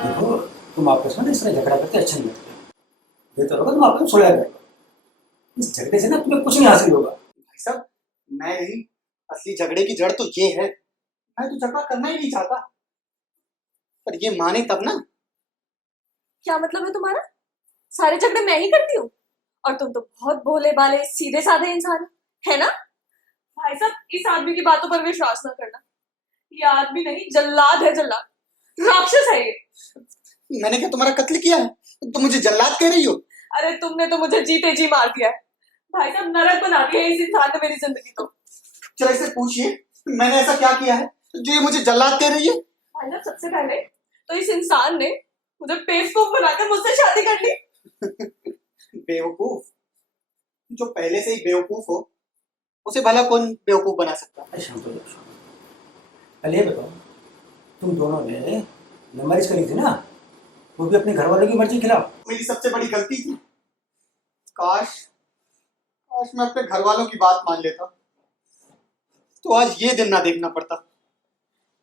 देखो, तुम आपस में ना इस तरह झगड़ा करके अच्छा नहीं लगता। बेहतर होगा तुम आपस में सुलह कर लो। इस झगड़े से ना तुम्हें कुछ नहीं हासिल होगा। भाई साहब, मैं नहीं, असली झगड़े की जड़ तो ये है। मैं तो झगड़ा करना ही नहीं चाहता, पर ये माने तब ना। क्या मतलब है तुम्हारा? सारे झगड़े मैं ही करती हूँ और तुम तो बहुत भोले भाले सीधे साधे इंसान है ना? भाई साहब, इस आदमी की बातों पर विश्वास ना करना। ये आदमी नहीं, जल्लाद है, जल्लाद, राक्षस है ये। मैंने क्या तुम्हारा कत्ल किया है? तुम मुझे जल्लाद कह रही हो? अरे तुमने तो मुझे जीते जी मार दिया है। भाई साहब, नरक बना दिया है इस इंसान ने मेरी जिंदगी तो। चलो इसे पूछिए, मैंने ऐसा क्या किया है जो ये मुझे जल्लाद कह रही है? भाई साहब, सबसे पहले तो इस इंसान ने मुझे बेवकूफ बनाकर मुझसे शादी कर ली। बेवकूफ? जो पहले से ही बेवकूफ हो उसे भला कौन बेवकूफ बना सकता? अरे शांत हो जाओ, शांत हो जाओ। पहले ये बताओ, तुम दोनों ने लव मैरिज करी थी ना, वो भी अपने घर वालों की मर्जी के खिलाफ। मेरी सबसे बड़ी गलती थी। काश काश मैं अपने घर वालों की बात मान लेता, तो आज ये दिन ना देखना पड़ता।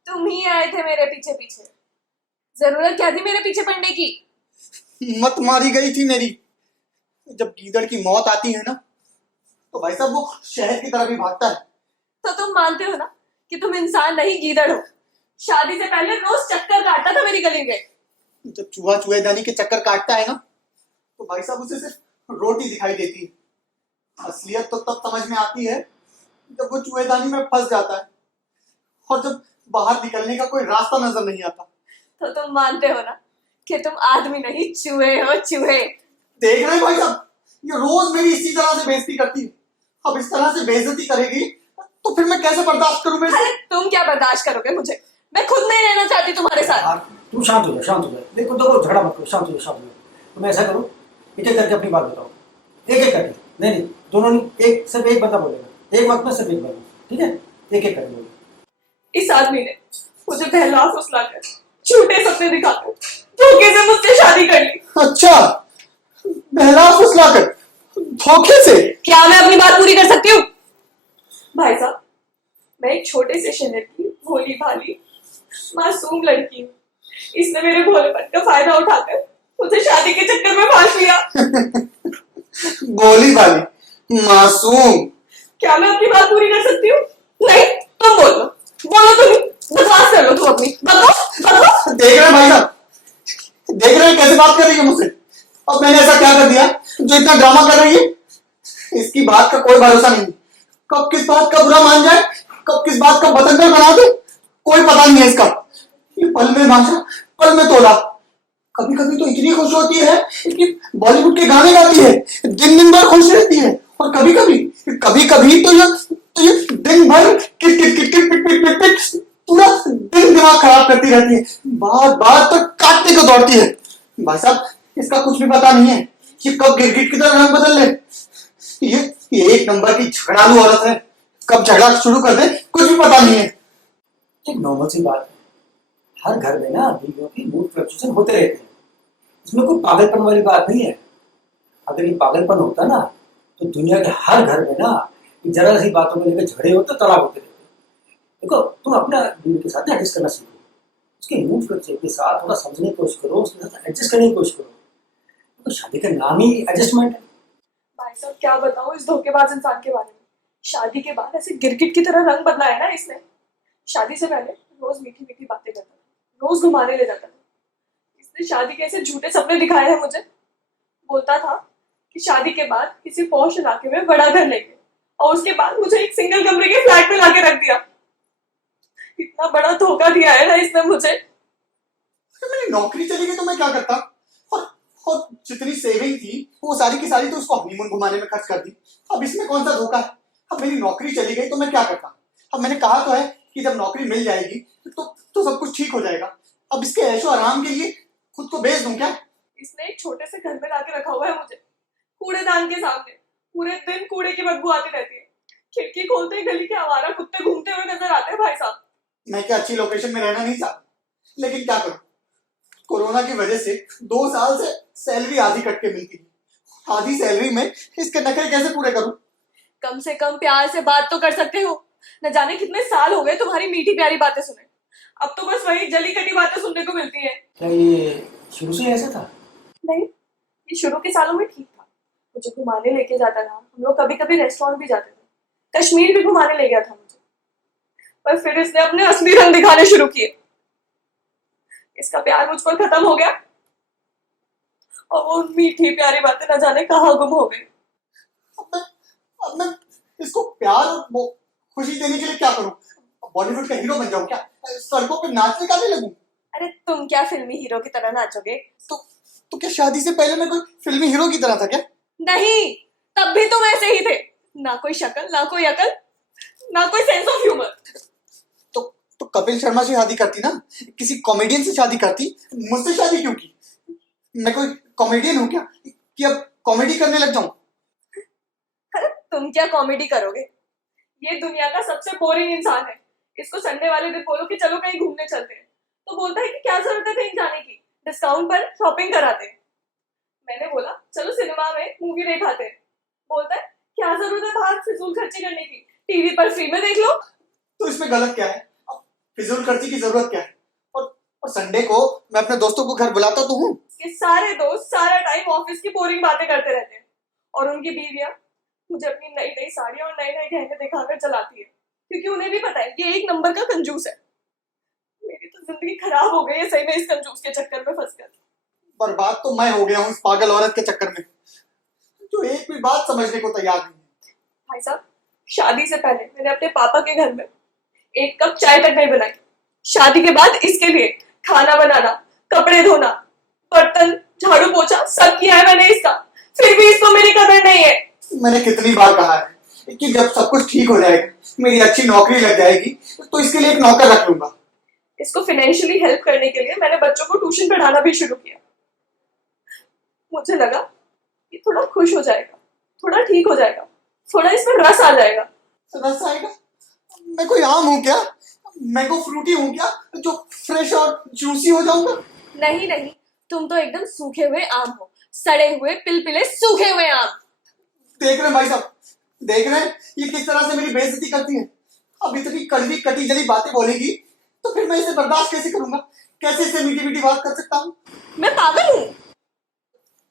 तुम ही आए थे मेरे पीछे पीछे। जरूरत क्या थी मेरे पीछे पड़ने की? मत मारी गई थी मेरी। जब गीदड़ की मौत आती है ना, तो भाई साहब वो शहर की तरफ ही भागता है। तो तुम मानते हो ना कि तुम इंसान नहीं, गीदड़ हो। शादी से पहले रोज चक्कर काटता था मेरी गली में। जब चूहा चूहेदानी के चक्कर काटता है ना, तो भाई साहब उसे सिर्फ रोटी दिखाई देती है। असलियत तो तब समझ में आती है जब वो चूहेदानी में फंस जाता है और जब बाहर निकलने का कोई रास्ता नजर नहीं आता। तो तुम मानते हो ना कि तुम आदमी नहीं, चूहे हो, चूहे। देख रहे हैं भाई साहब, ये रोज मेरी इसी तरह से बेइज्जती करती है। अब इस तरह से बेइज्जती करेगी तो फिर मैं कैसे बर्दाश्त करूं? मैं अरे तुम क्या बर्दाश्त करोगे मुझे? मैं खुद नहीं रहना चाहती तुम्हारे साथ। यार तुम शांत हो जाओ, शांत हो जाओ। देखो देखो, झगड़ा मत करो, शांत हो जाओ, शांत हो जाओ। तुम ऐसा करो, एक एक करके अपनी बात बताओ। एक एक करके, नहीं नहीं, दोनों नहीं, एक सिर्फ एक बंदा बोलेगा, एक वक्त में सिर्फ एक बंदा, ठीक है? एक एक करके बोलो। इस आदमी ने मुझे बहला फुसलाकर, झूठे सपने दिखाकर, धोखे से मुझसे शादी कर ली। अच्छा, बहला फुसलाकर, धोखे से? क्या मैं अपनी बात पूरी कर सकती हूँ? भाई साहब, मैं एक छोटे से शहर की भोली भाली मासूम लड़की हूँ। इसने मेरे भोलेपन का फायदा उठाकर मुझे शादी के चक्कर में फांस लिया। भोली भाली मासूम? क्या मैं अपनी बात पूरी कर सकती हूँ? नहीं, तुम बोलो, बोलो तुम ही। बकवास कर लो तुम अपनी, बकवास बकवास। देख रहे हैं भाई साहब, देख रहे हैं कैसे बात कर रही है मुझसे। अब मैंने ऐसा क्या कर दिया जो इतना ड्रामा कर रही है? इसकी बात का कोई भरोसा नहीं। कब किस बात का बुरा मान जाए, कब किस बात का बतंगड़ बना दे, कोई पता नहीं है इसका। ये पल में भाषा, पल में तोला। कभी कभी तो इतनी खुश होती है कि बॉलीवुड के गाने गाती है, दिन दिन भर खुश रहती है। और कभी कभी तो ये दिन भर किट किट किट किट पिट पिट पिट पिट पूरा दिन दिमाग खराब करती रहती है। बार बार तो काटने को दौड़ती है। भाई साहब, इसका कुछ भी पता नहीं है कि कब गिरगिट की तरह रंग बदल ले। ये एक नंबर की झगड़ालू औरत है। कब झगड़ा शुरू कर दे कुछ भी पता नहीं है। एक नॉर्मल सी बात है, हर घर में ना बीवियों की मूड फ्लक्चुएशन होते रहते हैं। इसमें कोई पागलपन वाली बात नहीं है। अगर ये पागलपन होता ना, तो दुनिया के हर घर में ना जरा सी बातों को लेकर झगड़े होते, तलाक होते रहते। देखो, तुम अपना बीवी के साथ एडजस्ट करना सीखो। उसके मूड फ्लक्चुएशन के साथ थोड़ा समझने की कोशिश करो, उसके साथ एडजस्ट करने की कोशिश करो। तो शादी का नाम ही एडजस्टमेंट है। भाई साहब, क्या बताऊं इस धोखेबाज इंसान के बारे में। शादी के बाद ऐसे गिरगिट की तरह रंग बदला है ना इसने। शादी से पहले रोज मीठी मीठी बातें करता था, रोज घुमाने ले जाता था। इसने शादी के ऐसे झूठे सपने दिखाए हैं मुझे। बोलता था कि शादी के बाद किसी पॉश इलाके में बड़ा घर लेंगे और उसके बाद मुझे एक सिंगल कमरे के फ्लैट में लाके रख दिया। इतना बड़ा धोखा दिया है ना इसने मुझे। मेरी नौकरी चली गई तो मैं क्या करता? और जितनी सेविंग थी वो सारी की सारी तो उसको हनीमून घुमाने में खर्च कर दी। अब इसमें कौन सा धोखा है? अब मेरी नौकरी चली गई तो मैं क्या करता? अब मैंने कहा तो है कि जब नौकरी मिल जाएगी तो सब कुछ ठीक हो जाएगा। अब इसके ऐशो आराम के लिए खुद को बेच दूं क्या? इसने एक छोटे से घर में लाके रखा हुआ है मुझे, कूड़ेदान के सामने। पूरे दिन कूड़े की बदबू आती रहती है। खिड़की खोलते ही गली के आवारा कुत्ते घूमते हुए नजर आते हैं भाई साहब। मैं क्या अच्छी लोकेशन में रहना नहीं चाहता, लेकिन क्या करूं? कोरोना की वजह से 2 साल से सैलरी आधी कट के मिलती है। आधी सैलरी में इसके नखरे कैसे पूरे करूं? कम से कम प्यार से बात तो कर सकते हो। न जाने कितने साल हो गए तुम्हारी मीठी प्यारी बातें सुने। अब तो बस वही जली कटी बातें सुनने को मिलती है। क्या ये शुरू से ही ऐसा था? नहीं, ये शुरू के सालों में ठीक था। मुझे घुमाने लेके जाता था, हम लोग कभी कभी रेस्टोरेंट भी जाते थे, कश्मीर भी घुमाने ले गया था मुझे। पर फिर इसने अपने असली रंग दिखाने शुरू किए। इसका प्यार मुझ पर खत्म हो गया और वो मीठी प्यारी बातें न जाने कहाँ गुम हो गई। अब मैं इसको प्यार और वो खुशी देने के लिए क्या करूं? बॉलीवुड का हीरो बन जाऊं क्या? सड़कों पे नाचने का भी लगूं? अरे तुम क्या फिल्मी हीरो की तरह नाचोगे? तो क्या शादी से पहले मैं कोई फिल्मी हीरो की तरह था क्या? नहीं, तब भी तुम ऐसे ही थे। ना कोई शक्ल, ना कोई अकल, ना कोई सेंस ऑफ ह्यूमर। तो कपिल शर्मा से शादी करती ना, किसी कॉमेडियन से शादी करती, मुझसे शादी क्यों की? मैं कोई कॉमेडियन हूं क्या कि अब कॉमेडी करने लग जाऊं? अरे तुम क्या कॉमेडी करोगे? ये दुनिया का सबसे बोरिंग इंसान है। इसको संडे वाले दिन बोलो कि चलो कहीं घूमने चलते हैं, तो बोलता है कि क्या जरूरत है कहीं जाने की, डिस्काउंट पर शॉपिंग कराते हैं। मैंने बोला चलो सिनेमा में मूवी देख आते हैं, बोलता है क्या जरूरत है बाहर फिजूल खर्ची करने की, टीवी पर फ्री में देख लो। तो इसमें गलत क्या है? अब फिजूल खर्ची की जरूरत क्या है? और संडे को मैं अपने दोस्तों को घर बुलाता तो हूँ। ये सारे दोस्त सारा टाइम ऑफिस की बोरिंग बातें करते रहते हैं और उनकी बीवियां मुझे अपनी नई नई साड़ी और नए नए गहने दिखाकर चलाती है, क्योंकि उन्हें भी पता है ये एक नंबर का कंजूस है। मेरी तो जिंदगी खराब हो गई है सही में इस कंजूस के चक्कर में फंसकर। बर्बाद तो मैं हो गया हूँ इस पागल औरत के चक्कर में, जो एक भी बात समझने को तैयार नहीं है। भाई साहब, शादी से पहले मैंने अपने पापा के घर में एक कप चाय तक नहीं बनाई। शादी के बाद इसके लिए खाना बनाना, कपड़े धोना, बर्तन, झाड़ू पोछा सब किया है मैंने इसका, फिर भी इसको मेरी कदर नहीं है। मैंने कितनी बार कहा है कि जब सब कुछ ठीक हो जाएगा, मेरी अच्छी नौकरी लग जाएगी, तो इसके लिए एक नौकर रख लूंगा। इसको फाइनेंशियली हेल्प करने के लिए मैंने बच्चों को ट्यूशन पढ़ाना भी शुरू किया। मुझे लगा कि थोड़ा खुश हो जाएगा, थोड़ा ठीक हो जाएगा, थोड़ा इसमें रस आ जाएगा। रस आएगा? मैं कोई आम हूँ क्या? मैंगो फ्रूटी हूँ क्या जो फ्रेश और जूसी हो जाऊंगा? नहीं नहीं, तुम तो एकदम सूखे हुए आम हो, सड़े हुए पिलपिले सूखे हुए आम। देख रहे हैं भाई साहब, देख रहे हैं ये किस तरह से मेरी बेइज्जती करती है। अब इतनी कड़वी कटी जली बातें बोलेगी तो फिर मैं इसे बर्दाश्त कैसे करूंगा? कैसे इससे मीठी मीठी बात कर सकता हूँ? मैं पागल हूँ?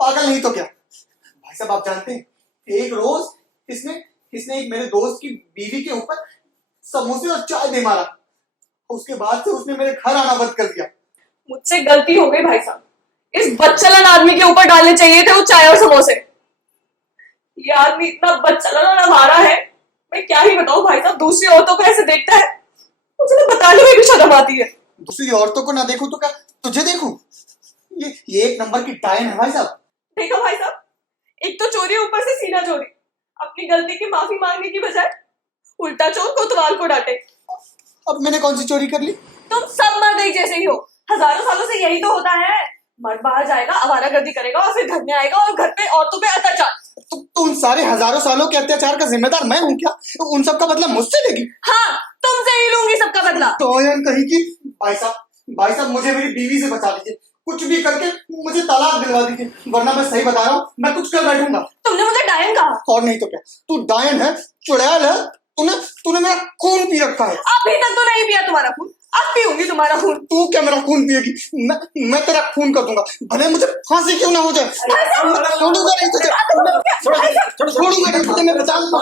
पागल नहीं तो क्या भाई साहब। आप जानते हैं एक रोज इसने एक मेरे दोस्त की बीवी के ऊपर समोसे और चाय दे मारा, उसके बाद से उसने मेरे घर आना बंद कर दिया। मुझसे गलती हो गई भाई साहब, इस बच्चलन आदमी के ऊपर डालने चाहिए थे वो चाय और समोसे। ये आदमी इतना बच्चलन और हमारा है, मैं क्या ही बताऊं भाई साहब। दूसरी औरतों को ऐसे देखता है, मुझे तो बताने में भी शर्म आती है। दूसरी औरतों को ना देखूं तो क्या तुझे देखूं? ये एक नंबर की डायन है भाई साहब। देखो भाई साहब, एक तो चोरी ऊपर से सीना चोरी, अपनी गलती की माफी मांगने की बजाय उल्टा चोर कोतवाल को डांटे। अब मैंने कौन सी चोरी कर ली? तुम सब मर्द एक जैसे ही हो, हजारों सालों से यही तो होता है। मर्द बाहर जाएगा, आवारागर्दी करेगा और फिर घर में आएगा और घर पे औरतों पे अत्याचार। तो उन सारे हजारों सालों के अत्याचार का जिम्मेदार मैं हूँ क्या? उन सब का बदला मुझसे लेगी? हाँ, तुमसे ही लूंगी सबका बदला। तो यार कहीं की भाई साहब मुझे मेरी बीवी से बचा लीजिए, कुछ भी करके मुझे तलाक दिलवा दीजिए, वरना मैं सही बता रहा हूँ मैं कुछ कर बैठूंगा। तुमने मुझे डायन कहा? और नहीं तो क्या, तू डायन है, चुड़ैल है। तूने मेरा खून पी रखा है। अभी तक तो नहीं पिया तुम्हारा खून, अब पीऊंगी तुम्हारा खून। तू क्या मेरा खून पिएगी? मैं तेरा खून कर दूंगा, भले मुझे फांसी क्यों ना हो जाए। छोड़ूंगा नहीं तुझे, छोड़ूंगा नहीं तुझे, मैं बचा लूंगा।